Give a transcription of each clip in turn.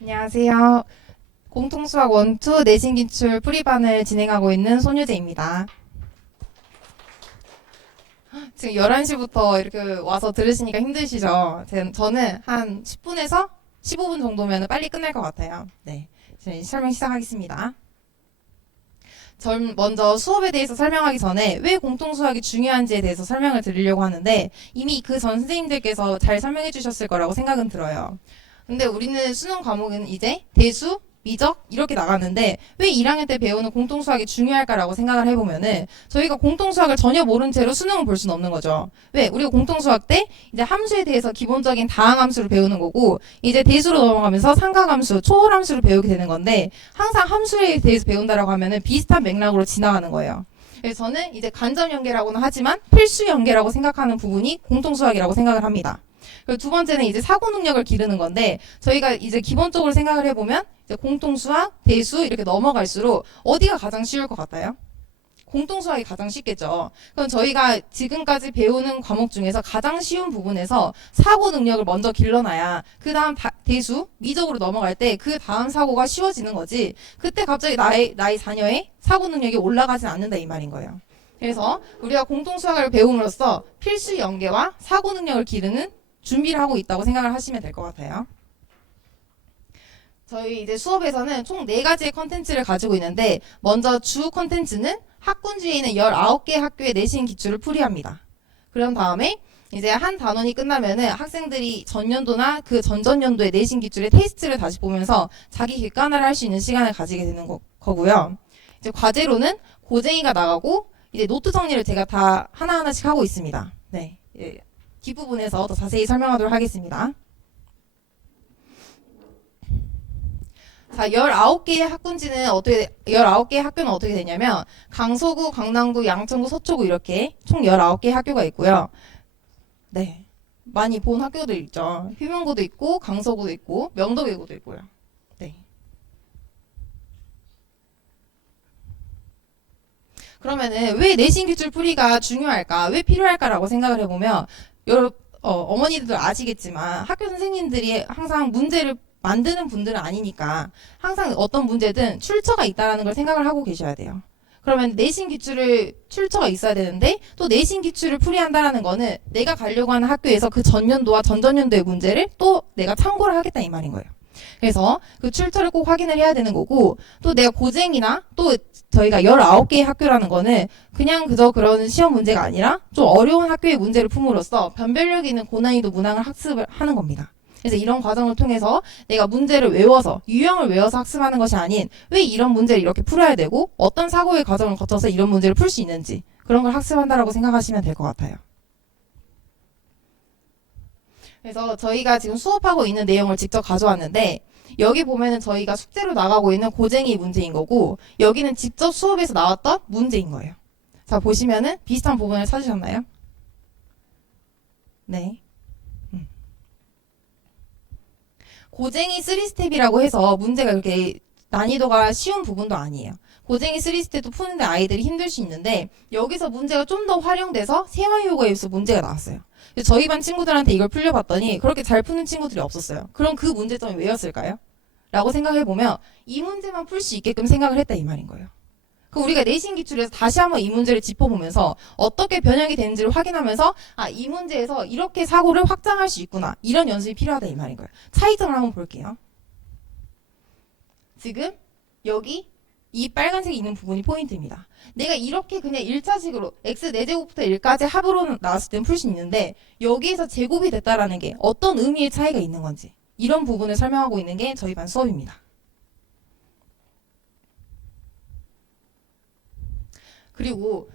안녕하세요. 공통수학 1, 2 내신 기출 풀이반을 진행하고 있는 손유재입니다. 지금 11시부터 이렇게 와서 들으시니까 힘드시죠? 저는 한 10분에서 15분 정도면 빨리 끝날 것 같아요. 네. 설명 시작하겠습니다. 전 먼저 수업에 대해서 설명하기 전에 왜 공통수학이 중요한지에 대해서 설명을 드리려고 하는데 이미 그 전 선생님들께서 잘 설명해 주셨을 거라고 생각은 들어요. 근데 우리는 수능 과목은 이제 대수, 미적 이렇게 나가는데 왜 1학년 때 배우는 공통수학이 중요할까라고 생각을 해보면은 저희가 공통수학을 전혀 모른 채로 수능을 볼 수는 없는 거죠. 왜? 우리가 공통수학 때 이제 함수에 대해서 기본적인 다항함수를 배우는 거고 이제 대수로 넘어가면서 삼각함수, 초월함수를 배우게 되는 건데 항상 함수에 대해서 배운다라고 하면은 비슷한 맥락으로 지나가는 거예요. 그래서 저는 이제 간접 연계라고는 하지만 필수 연계라고 생각하는 부분이 공통수학이라고 생각을 합니다. 그리고 두 번째는 이제 사고 능력을 기르는 건데 저희가 이제 기본적으로 생각을 해보면 이제 공통수학, 대수 이렇게 넘어갈수록 어디가 가장 쉬울 것 같아요? 공통수학이 가장 쉽겠죠. 그럼 저희가 지금까지 배우는 과목 중에서 가장 쉬운 부분에서 사고 능력을 먼저 길러놔야 그 다음 대수, 미적으로 넘어갈 때 그 다음 사고가 쉬워지는 거지 그때 갑자기 나의 자녀의 사고 능력이 올라가진 않는다 이 말인 거예요. 그래서 우리가 공통수학을 배움으로써 필수 연계와 사고 능력을 기르는 준비를 하고 있다고 생각을 하시면 될 것 같아요. 저희 이제 수업에서는 총 4가지의 컨텐츠를 가지고 있는데 먼저 주 컨텐츠는 학군주에 있는 19개 학교의 내신 기출을 풀이합니다. 그런 다음에 이제 한 단원이 끝나면은 학생들이 전년도나 그 전전년도의 내신 기출의 테스트를 다시 보면서 자기 객관화를 할 수 있는 시간을 가지게 되는 거고요. 이제 과제로는 고쟁이가 나가고 이제 노트 정리를 제가 다 하나하나씩 하고 있습니다. 네. 뒷부분에서 더 자세히 설명하도록 하겠습니다. 자, 19개의 학군지는 19개의 학교는 어떻게 되냐면, 강서구, 강남구, 양천구, 서초구 이렇게 총 19개의 학교가 있고요. 네. 많이 본 학교들 있죠. 휴명고도 있고, 강서구도 있고, 명덕외고도 있고요. 네. 그러면은 왜 내신 기출 풀이가 중요할까? 왜 필요할까라고 생각을 해보면, 어머니들도 아시겠지만 학교 선생님들이 항상 문제를 만드는 분들은 아니니까 항상 어떤 문제든 출처가 있다는 걸 생각을 하고 계셔야 돼요. 그러면 내신 기출을 출처가 있어야 되는데 또 내신 기출을 풀이한다라는 거는 내가 가려고 하는 학교에서 그 전년도와 전전년도의 문제를 또 내가 참고를 하겠다 이 말인 거예요. 그래서 그 출처를 꼭 확인을 해야 되는 거고 또 내가 고쟁이나 또 저희가 19개의 학교라는 거는 그냥 그저 그런 시험 문제가 아니라 좀 어려운 학교의 문제를 품으로써 변별력 있는 고난이도 문항을 학습을 하는 겁니다. 그래서 이런 과정을 통해서 내가 문제를 외워서 유형을 외워서 학습하는 것이 아닌 왜 이런 문제를 이렇게 풀어야 되고 어떤 사고의 과정을 거쳐서 이런 문제를 풀 수 있는지 그런 걸 학습한다라고 생각하시면 될 것 같아요. 그래서 저희가 지금 수업하고 있는 내용을 직접 가져왔는데 여기 보면은 저희가 숙제로 나가고 있는 고쟁이 문제인 거고 여기는 직접 수업에서 나왔던 문제인 거예요. 자, 보시면은 비슷한 부분을 찾으셨나요? 네. 고쟁이 3스텝이라고 해서 문제가 그렇게 난이도가 쉬운 부분도 아니에요. 고쟁이 3스텝도 푸는데 아이들이 힘들 수 있는데 여기서 문제가 좀 더 활용돼서 세화효과에서 문제가 나왔어요. 저희 반 친구들한테 이걸 풀려봤더니 그렇게 잘 푸는 친구들이 없었어요. 그럼 그 문제점이 왜였을까요? 라고 생각해보면 이 문제만 풀 수 있게끔 생각을 했다 이 말인 거예요. 그럼 우리가 내신 기출에서 다시 한번 이 문제를 짚어보면서 어떻게 변형이 되는지를 확인하면서 이 문제에서 이렇게 사고를 확장할 수 있구나. 이런 연습이 필요하다 이 말인 거예요. 차이점을 한번 볼게요. 지금 여기 이 빨간색이 있는 부분이 포인트입니다. 내가 이렇게 그냥 1차식으로 x 4제곱부터 1까지 합으로 나왔을 땐 풀 수 있는데 여기에서 제곱이 됐다라는 게 어떤 의미의 차이가 있는 건지 이런 부분을 설명하고 있는 게 저희 반 수업입니다. 그리고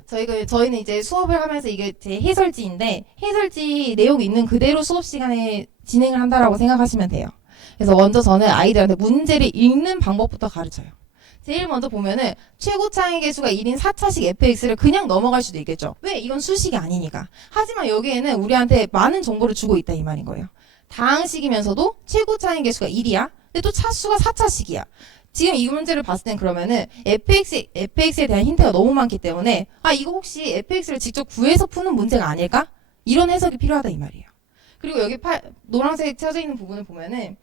저희는 이제 수업을 하면서 이게 제 해설지인데 해설지 내용 있는 그대로 수업 시간에 진행을 한다라고 생각하시면 돼요. 그래서 먼저 저는 아이들한테 문제를 읽는 방법부터 가르쳐요. 제일 먼저 보면은 최고 차항의 개수가 1인 4차식 fx를 그냥 넘어갈 수도 있겠죠. 왜? 이건 수식이 아니니까. 하지만 여기에는 우리한테 많은 정보를 주고 있다 이 말인 거예요. 다항식이면서도 최고 차항의 개수가 1이야. 근데 또 차수가 4차식이야. 지금 이 문제를 봤을 땐 그러면은 fx에 대한 힌트가 너무 많기 때문에 이거 혹시 fx를 직접 구해서 푸는 문제가 아닐까? 이런 해석이 필요하다 이 말이에요. 그리고 여기 노란색 쳐져 있는 부분을 보면은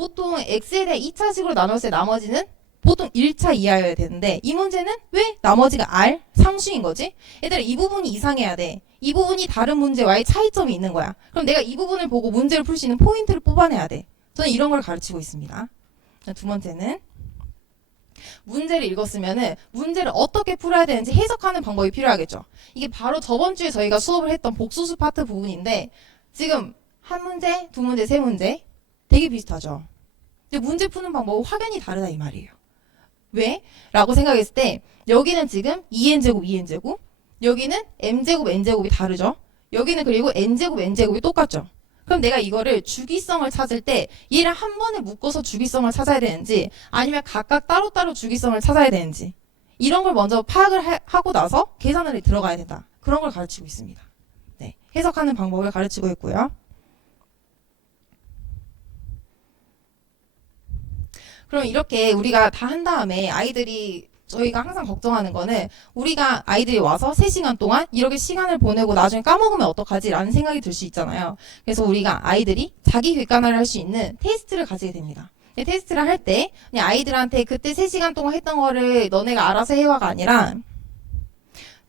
보통 x에 대해 2차식으로 나눴을 때 나머지는 보통 1차 이하여야 되는데 이 문제는 왜 나머지가 r 상수인 거지? 얘들아 이 부분이 이상해야 돼. 이 부분이 다른 문제와의 차이점이 있는 거야. 그럼 내가 이 부분을 보고 문제를 풀 수 있는 포인트를 뽑아내야 돼. 저는 이런 걸 가르치고 있습니다. 두 번째는 문제를 읽었으면은 문제를 어떻게 풀어야 되는지 해석하는 방법이 필요하겠죠. 이게 바로 저번 주에 저희가 수업을 했던 복수수 파트 부분인데 지금 한 문제, 두 문제, 세 문제 되게 비슷하죠. 근데 문제 푸는 방법은 확연히 다르다 이 말이에요. 왜? 라고 생각했을 때 여기는 지금 2n제곱, 2n제곱 여기는 m제곱, n제곱이 다르죠. 여기는 그리고 n제곱, n제곱이 똑같죠. 그럼 내가 이거를 주기성을 찾을 때 얘를 한 번에 묶어서 주기성을 찾아야 되는지 아니면 각각 따로따로 주기성을 찾아야 되는지 이런 걸 먼저 파악을 하고 나서 계산을 들어가야 된다. 그런 걸 가르치고 있습니다. 네, 해석하는 방법을 가르치고 있고요. 그럼 이렇게 우리가 다 한 다음에 아이들이 저희가 항상 걱정하는 거는 우리가 아이들이 와서 3시간 동안 이렇게 시간을 보내고 나중에 까먹으면 어떡하지? 라는 생각이 들 수 있잖아요. 그래서 우리가 아이들이 자기 객관화를 할 수 있는 테스트를 가지게 됩니다. 테스트를 할 때 그냥 아이들한테 그때 3시간 동안 했던 거를 너네가 알아서 해와가 아니라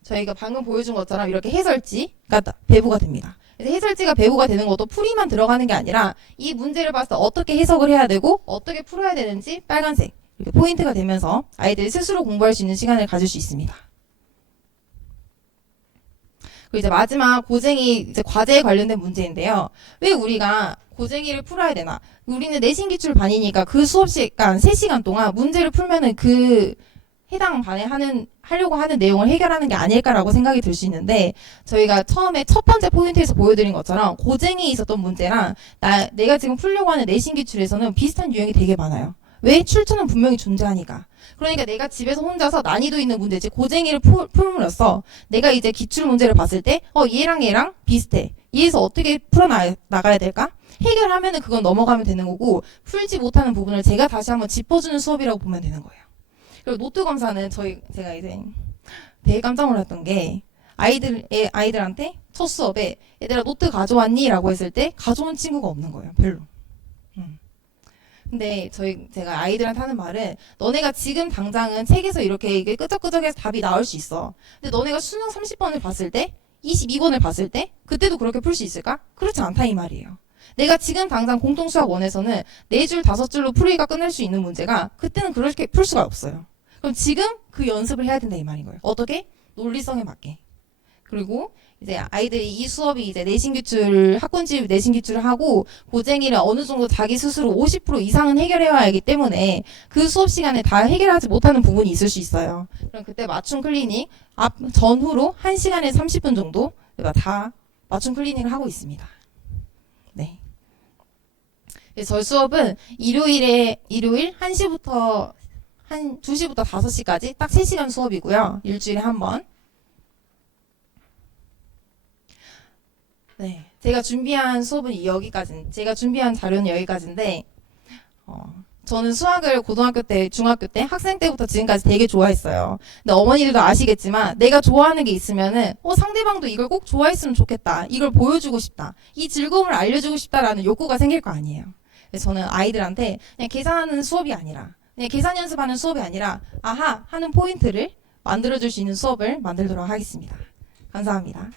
저희가 방금 보여준 것처럼 이렇게 해설지가 배부가 됩니다. 그래서 해설지가 배부가 되는 것도 풀이만 들어가는 게 아니라 이 문제를 봤을 때 어떻게 해석을 해야 되고 어떻게 풀어야 되는지 빨간색 이렇게 포인트가 되면서 아이들이 스스로 공부할 수 있는 시간을 가질 수 있습니다. 그리고 이제 마지막 고쟁이 이제 과제에 관련된 문제인데요. 왜 우리가 고쟁이를 풀어야 되나? 우리는 내신 기출 반이니까 그 수업 시간 3시간 동안 문제를 풀면은 그 해당 반에 하려고 하는 내용을 해결하는 게 아닐까라고 생각이 들 수 있는데 저희가 처음에 첫 번째 포인트에서 보여드린 것처럼 고쟁이에 있었던 문제랑 내가 지금 풀려고 하는 내신 기출에서는 비슷한 유형이 되게 많아요. 왜? 출처는 분명히 존재하니까. 그러니까 내가 집에서 혼자서 난이도 있는 문제지 고쟁이를 풀므로써 내가 이제 기출 문제를 봤을 때 얘랑 비슷해. 얘에서 어떻게 풀어나가야 될까? 해결하면은 그건 넘어가면 되는 거고 풀지 못하는 부분을 제가 다시 한번 짚어주는 수업이라고 보면 되는 거예요. 그리고 노트 검사는 제가 이제 되게 깜짝 놀랐던 게 아이들한테 첫 수업에 얘들아 노트 가져왔니? 라고 했을 때 가져온 친구가 없는 거예요. 별로. 근데 제가 아이들한테 하는 말은 너네가 지금 당장은 책에서 이렇게 끄적끄적해서 답이 나올 수 있어. 근데 너네가 수능 30번을 봤을 때 22번을 봤을 때 그때도 그렇게 풀 수 있을까? 그렇지 않다 이 말이에요. 내가 지금 당장 공통수학 1에서는 4줄, 5줄로 풀이가 끝날 수 있는 문제가 그때는 그렇게 풀 수가 없어요. 그럼 지금 그 연습을 해야 된다 이 말인 거예요. 어떻게? 논리성에 맞게. 그리고 이제 아이들이 이 수업이 이제 내신기출, 학군집 내신기출을 하고 고쟁이를 어느 정도 자기 스스로 50% 이상은 해결해야 하기 때문에 그 수업 시간에 다 해결하지 못하는 부분이 있을 수 있어요. 그럼 그때 맞춤 클리닉 전후로 1시간에 30분 정도 다 맞춤 클리닉을 하고 있습니다. 네. 저희 수업은 일요일 1시부터 2시부터 5시까지 딱 3시간 수업이고요. 일주일에 한 번. 네. 제가 준비한 수업은 제가 준비한 자료는 여기까지인데, 저는 수학을 고등학교 때, 중학교 때, 학생 때부터 지금까지 되게 좋아했어요. 근데 어머니들도 아시겠지만, 내가 좋아하는 게 있으면은, 상대방도 이걸 꼭 좋아했으면 좋겠다. 이걸 보여주고 싶다. 이 즐거움을 알려주고 싶다라는 욕구가 생길 거 아니에요. 그래서 저는 아이들한테 그냥 계산하는 수업이 아니라, 그냥 계산 연습하는 수업이 아니라 아하 하는 포인트를 만들어줄 수 있는 수업을 만들도록 하겠습니다. 감사합니다.